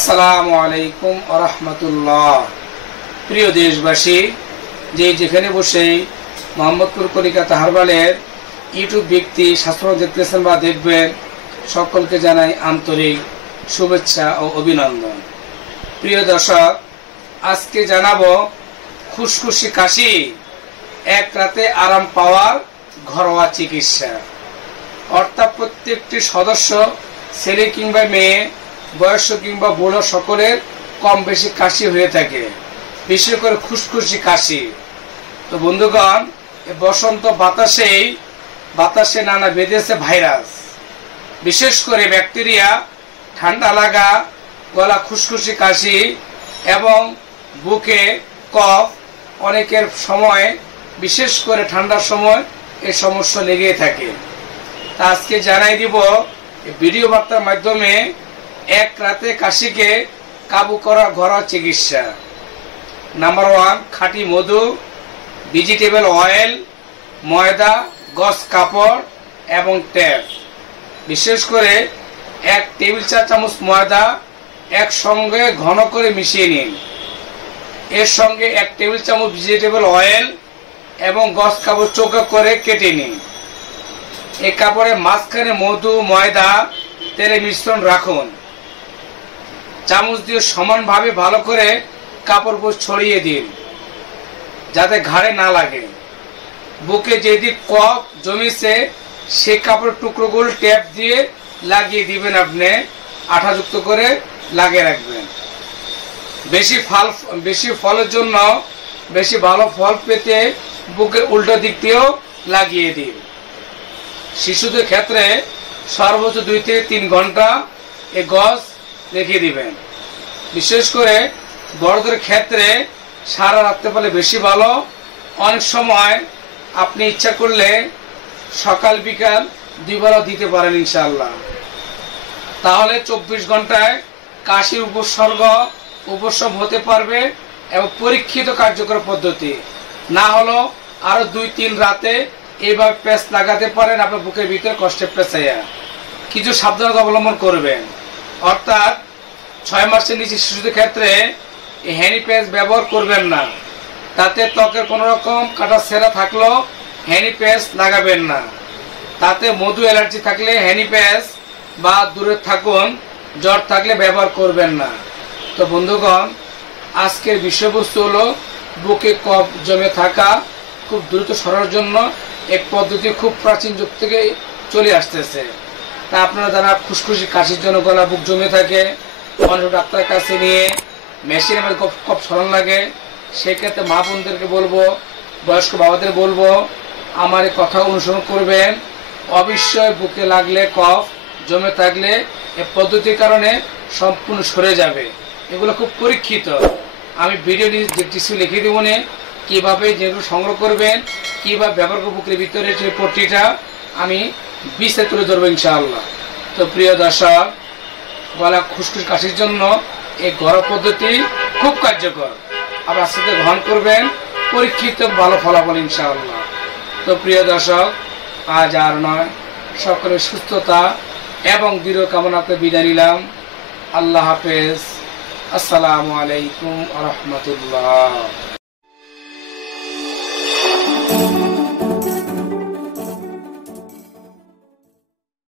আসসালামু আলাইকুম ওয়া রাহমাতুল্লাহ। প্রিয় দেশবাসী, যেখানে বসে মোহাম্মদপুর কলিকাতা হারবালের ইউটিউব ব্যক্তি শাস্ত্র দেখতেছেন বা দেখবেন, সকলকে জানাই আন্তরিক শুভেচ্ছা ও অভিনন্দন। প্রিয় দর্শক, আজকে জানাবো খুশখুশি কাশি এক রাতে আরাম পাওয়ার ঘরোয়া চিকিৎসা। অর্থাৎ প্রত্যেকটি সদস্য, ছেলে কিংবা মেয়ে, বয়স্ক কিংবা বুড়ো, সকলের কম বেশি কাশি হয়ে থাকে, বিশেষ করে খুশখুশি কাশি। তো বন্ধুগণ, বসন্ত বাতাসে নানা বেঁধেছে ভাইরাস, বিশেষ করে ব্যাকটেরিয়া, ঠান্ডা লাগা, গলা খুশখুশি কাশি এবং বুকে কফ। অনেকের সময়, বিশেষ করে ঠান্ডার সময় এই সমস্যা লেগেই থাকে। তা আজকে জানাই দিব ভিডিও বার্তার মাধ্যমে এক রাতে কাশিকে কাবু করা ঘরোয়া চিকিৎসা। নাম্বার 1, খাঁটি মধু, ভেজিটেবল অয়েল, ময়দা, গজ কাপড় এবং তেল। বিশেষ করে 1 টেবিল চা চামচ ময়দা একসঙ্গে ঘন করে মিশিয়ে নিন। এর সঙ্গে 1 টেবিল চামচ ভেজিটেবল অয়েল এবং গজ কাপড় চৌকো করে কেটে নিন। এই কাপড়ের মাঝখানে মধু, ময়দা, তেলের মিশ্রণ রাখুন। চামচ দিয়ে সমানভাবে ভালো করে কাপড় ছড়িয়ে দিন, যাতে ঘাড়ে না লাগে। বুকে যেদিক কফ জমেছে সেই কাপড়ের টুকরোগুলো ট্যাপ দিয়ে লাগিয়ে দিবেন। আপনি আঠাযুক্ত করে লাগিয়ে রাখবেন। বেশি ফলের জন্য, বেশি ভালো ফল পেতে বুকের উল্টো দিক দিয়েও লাগিয়ে দিন। শিশুদের ক্ষেত্রে সর্বোচ্চ 2 থেকে 3 ঘন্টা এই গজ রেখে দিবেন। বিশেষ করে বড়দের ক্ষেত্রে সারা রাখতে পারলে বেশি ভালো। অনেক সময় আপনি ইচ্ছা করলে সকাল বিকাল 2 বেলা দিতে পারেন ইনশাআল্লাহ। তাহলে 24 ঘন্টায় কাশির উপশম হতে পারবে এবং পরীক্ষিত কার্যকর পদ্ধতি। না হলো আরো 2-3 রাতে এইভাবে প্যাচ লাগাতে পারেন আপনার বুকের ভিতরে কষ্টে পেঁচাইয়া। কিছু সাবধানতা অবলম্বন করবেন। অর্থাৎ 6 মাসের নিচে শিশুদের ক্ষেত্রে এই হ্যানি প্যাচ ব্যবহার করবেন না। তাতে ত্বকের কোনো রকম কাটা ছেঁড়া থাকলেও হ্যানি প্যাচ লাগাবেন না। তাতে মধু অ্যালার্জি থাকলে হ্যানি প্যাচ বা দূরে থাকুন। জ্বর থাকলে ব্যবহার করবেন না। তো বন্ধুগণ, আজকের বিষয়বস্তু হলো বুকে কফ জমে থাকা খুব দ্রুত সরানোর জন্য এক পদ্ধতি খুব প্রাচীন যুগ থেকে চলে আসতেছে। তা আপনারা যারা খুশখুশি কাশির জন্য গলা বুক জমে থাকে, অনেক ডাক্তারের কাছে নিয়ে মেশিনের মধ্যে কফ সরানো লাগে, সেক্ষেত্রে মা বোনদেরকে বলবো, বয়স্ক বাবাদের বলবো, আমার এই কথা অনুসরণ করবেন। অবশ্যই বুকে লাগলে, কফ জমে থাকলে এই পদ্ধতির কারণে সম্পূর্ণ সরে যাবে। এগুলো খুব পরীক্ষিত। আমি ভিডিও ডিসক্রিপশনে লিখে দেবো কিভাবে যেগুলো সংগ্রহ করবেন, কিভাবে ব্যবহার করবো, বুকের ভিতরে সেই পট্টিটা আমি বিস্তারিত তুলে ধরবো ইনশাআল্লাহ। তো প্রিয় দর্শক, গলা খুশখুশ কাশির জন্য এই ঘরোয়া পদ্ধতি খুব কার্যকর। আবার সাথে গ্রহণ করবেন, পরীক্ষিত ভালো ফলাফল ইনশাআল্লাহ। তো প্রিয় দর্শক, আজ আর নয়, সকলের সুস্থতা এবং দৃঢ় কামনাতে বিদায় নিলাম। আল্লাহ হাফেজ। আসসালামু আলাইকুম ওয়া রাহমাতুল্লাহ।